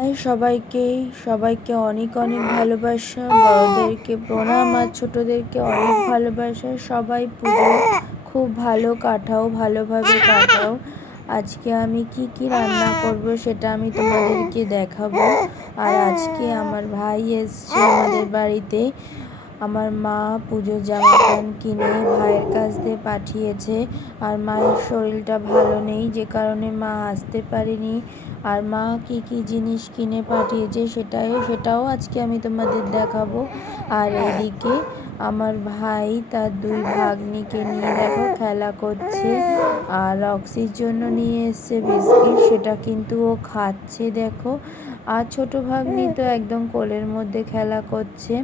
High সবাইকে সবাইকে অনেক অনেক ভালোবাসা, বড়দেরকে প্রণাম আর ছোটদেরকে অনেক ভালোবাসা। সবাই পুজো খুব ভালো কাটাও, ভালোভাবে কাটাও। আজকে আমি কি কি রান্না করব সেটা আমি তোমাদেরকে দেখাবো। আর আজকে আমার ভাই এসছে আমাদের বাড়িতে। আমার মা পুজোর জামা প্যান্ট কিনে ভাইয়ের কাছ দিয়ে পাঠিয়েছে। আর মায়ের শরীরটা ভালো নেই, যে কারণে মা আসতে পারেনি। আর মা কি কি জিনিস কিনে পাঠিয়েছে সেটাও আজকে আমি তোমাদের দেখাবো। আর এইদিকে আমার ভাই তার দুই ভাগ্নিকে নিয়ে দেখো খেলা করছে। আর রক্সির জন্য নিয়ে এসছে বিস্কিট, সেটা কিন্তু ও খাচ্ছে দেখো। আর ছোট ভাগ্নি তো একদম কোলের মধ্যে খেলা করছে।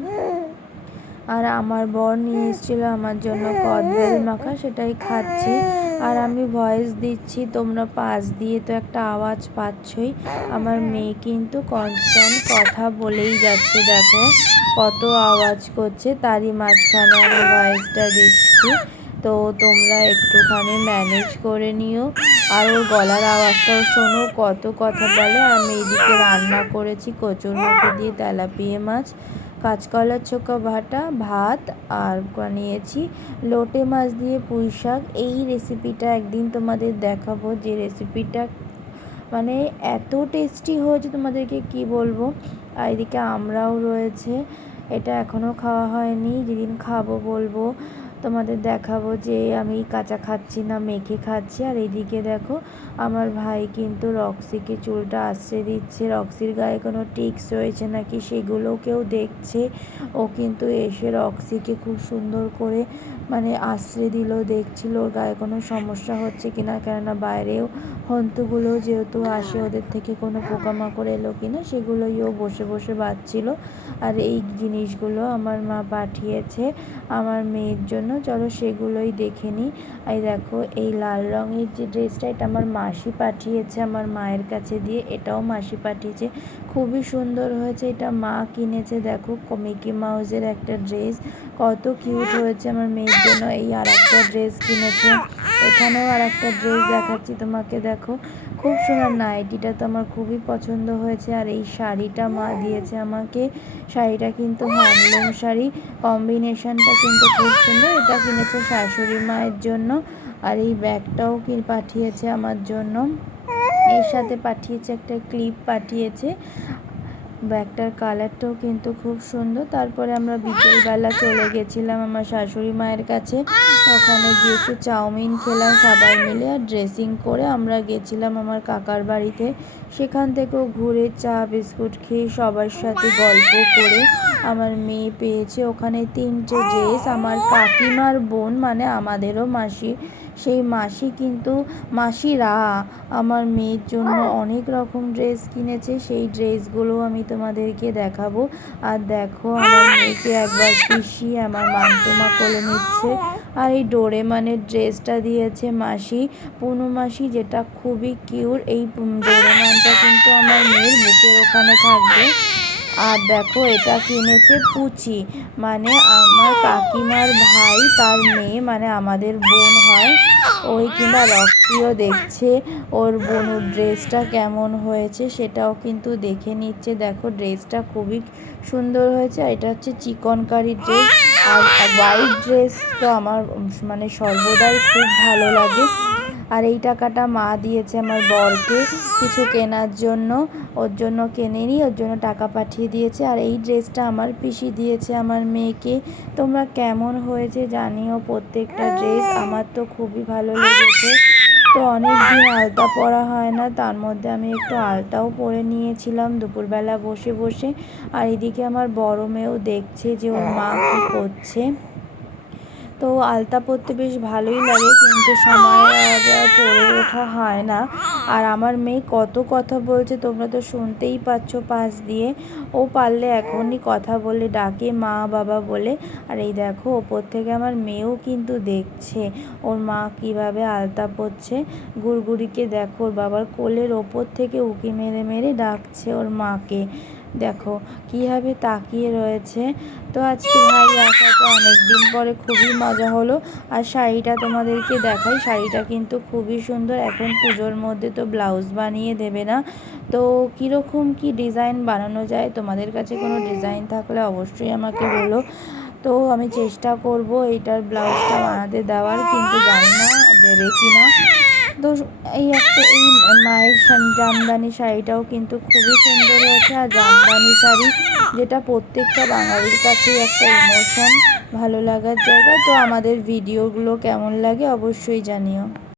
আর আমার বর নিয়ে এসেছিল আমার জন্য কদবেল মাখা, সেটাই খাচ্ছি। আর আমি ভয়েস দিচ্ছি, তোমরা পাশ দিয়ে তো একটা আওয়াজ পাচ্ছই। আমার মেয়ে কিন্তু কনস্ট্যান্ট কথা বলেই যাচ্ছে, দেখো কত আওয়াজ করছে, তারই মাঝখানে আমি ভয়েসটা দিচ্ছি। তো তোমরা একটুখানি ম্যানেজ করে নিও। আর ওর গলার আওয়াজটাও শোনো, কত কথা বলে। আর আমি এইদিকে রান্না করেছি কচুরমুখী দিয়ে তেলাপিয়া মাছ, কাঁচকলার ছোকা বাটা, ভাত, আর বানিয়েছি লোটে মাছ দিয়ে পুঁই শাক। এই রেসিপিটা একদিন তোমাদের দেখাবো, যে রেসিপিটা মানে এত টেস্টি হয়েছে তোমাদেরকে কি বলবো। আর এদিকে আমরাও রয়েছে, এটা এখনও খাওয়া হয়নি, যেদিন খাবো বলবো, তোমাদের দেখাবো যে আমি কাঁচা খাচ্ছি না মেখে খাচ্ছি। আর এদিকে দেখো আমার ভাই কিন্তু রক্সিকে চুলটা আশ্রে দিচ্ছে, রক্সির গায়ে কোনো টিক্স রয়েছে নাকি সেগুলোও কেউ দেখছে। ও কিন্তু এসে রক্সিকে খুব সুন্দর করে মানে আশ্রে দিল, দেখছিল ওর গায়ে কোনো সমস্যা হচ্ছে কিনা, কেননা বাইরেও হন্তুগুলো যেহেতু আসে, ওদের থেকে কোনো পোকামাকড় এলো কিনা সেগুলোই ও বসে বসে বাঁচছিল। আর এই জিনিসগুলো আমার মা পাঠিয়েছে আমার মেয়ের জন্য, চলো সেগুলোই দেখে নিই। এই দেখো এই লাল রঙের যে ড্রেসটা, এটা আমার মাসি পাঠিয়েছে আমার মায়ের কাছে দিয়ে, এটাও মাসি পাঠিয়েছে, খুবই সুন্দর হয়েছে। এটা মা কিনেছে, দেখো মিকি মাউসের একটা ড্রেস, কত কিউট হয়েছে আমার মেয়ের জন্য। এই আর একটা ড্রেস কিনেছে, এখানেও আর একটা ড্রেস দেখাচ্ছি তোমাকে, দেখো খুব সুন্দর। নাইটিটা তো আমার খুবই পছন্দ হয়েছে। আর এই শাড়িটা মা দিয়েছে আমাকে, শাড়িটা কিন্তু হ্যান্ডলুম শাড়ি, কম্বিনেশনটা কিন্তু খুব সুন্দর। এটা কিনেছে শাশুড়ি মায়ের জন্য। আর এই ব্যাগটাও কি পাঠিয়েছে আমার জন্য, এর সাথে পাঠিয়েছে একটা ক্লিপ পাঠিয়েছে। ব্যাগটার কালারটাও কিন্তু খুব সুন্দর। তারপরে আমরা বিকেলবেলা চলে গেছিলাম আমার শাশুড়ি মায়ের কাছে, ওখানে গিয়ে একটু চাউমিন খেলাম সবাই মিলে। আর ড্রেসিং করে আমরা গেছিলাম আমার কাকার বাড়িতে, সেখান থেকেও ঘুরে চা বিস্কুট খেয়ে সবার সাথে গল্প করে আমার মেয়ে পেয়েছে ওখানে 3টে ড্রেস। আমার কাকিমার বোন মানে আমাদেরও মাসি, সেই মাসি কিন্তু মাসিরা আমার মেয়ের জন্য অনেক রকম ড্রেস কিনেছে, সেই ড্রেসগুলো আমি তোমাদেরকে দেখাবো। আর দেখো আমার মেয়েকে একবার পিসি আমার মান্তুমা কোলে নিচ্ছে। আর এই ডোরেমনের ড্রেসটা দিয়েছে মাসি, পুনু মাসি, যেটা খুবই কিউট। এই ডোরেমনটা কিন্তু আমার মেয়ের বুকের ওখানে থাকবে। আর দেখো এটা কিনেছে পুচি, মানে আমার কাকিমার ভাই তার মেয়ে, মানে আমাদের বোন হয় ওই। কিংবা রক্সিও দেখছে ওর বোনুর ড্রেসটা কেমন হয়েছে সেটাও কিন্তু দেখে নিচ্ছে। দেখো ড্রেসটা খুবই সুন্দর হয়েছে। এটা হচ্ছে চিকনকারি ড্রেস। আর হোয়াইট ড্রেস তো আমার মানে সর্বদাই খুব ভালো লাগে। আর এই টাকাটা মা দিয়েছে আমার বরকে কিছু কেনার জন্য, ওর জন্য কেনেনি, ওর জন্য টাকা পাঠিয়ে দিয়েছে। আর এই ড্রেসটা আমার পিসি দিয়েছে আমার মেয়েকে। তোমরা কেমন হয়েছে জানিও প্রত্যেকটা ড্রেস, আমার তো খুবই ভালো লেগেছে। তো অনেক দিন আলতা পরা হয় না, তার মধ্যে আমি একটু আলতাও পরে নিয়েছিলাম দুপুরবেলা বসে বসে। আর এদিকে আমার বড় মেয়েও দেখছে যে ওর মা কী করছে। তো আলতা পরতে বেশ ভালোই লাগে, কিন্তু সময় পরে ওঠা হয় না। আর আমার মেয়ে কত কথা বলছে, তোমরা তো শুনতেই পাচ্ছ পাশ দিয়ে। ও পারলে এখনই কথা বলে ডাকে মা বাবা বলে। আর এই দেখো ওপর থেকে আমার মেয়েও কিন্তু দেখছে ওর মা কিভাবে আলতা পরছে। গুড়গুড়িকে দেখো ওর বাবার কোলের ওপর থেকে উঁকি মেরে মেরে ডাকছে ওর মাকে। দেখো কীভাবে তাকিয়ে রয়েছে। তো আজকে ভাই আসাতে অনেক দিন পরে খুবই মজা হলো। আর শাড়িটা তোমাদেরকে দেখাই, শাড়িটা কিন্তু খুবই সুন্দর। এখন পুজোর মধ্যে তো ব্লাউজ বানিয়ে দেবে না, তো কীরকম কী ডিজাইন বানানো যায়, তোমাদের কাছে কোনো ডিজাইন থাকলে অবশ্যই আমাকে বলো। তো আমি চেষ্টা করব এইটার ব্লাউজটা বানাতে দেওয়ার, কিন্তু জানি না দেবে কি না। তো এই মায়ের জামদানি শাড়িটাও কিন্তু খুবই সুন্দর হয়েছে। আর জামদানি শাড়ি যেটা প্রত্যেকটা বাঙালির কাছেই একটা ইমোশন, ভালো লাগার জায়গা। তো আমাদের ভিডিওগুলো কেমন লাগে অবশ্যই জানিও।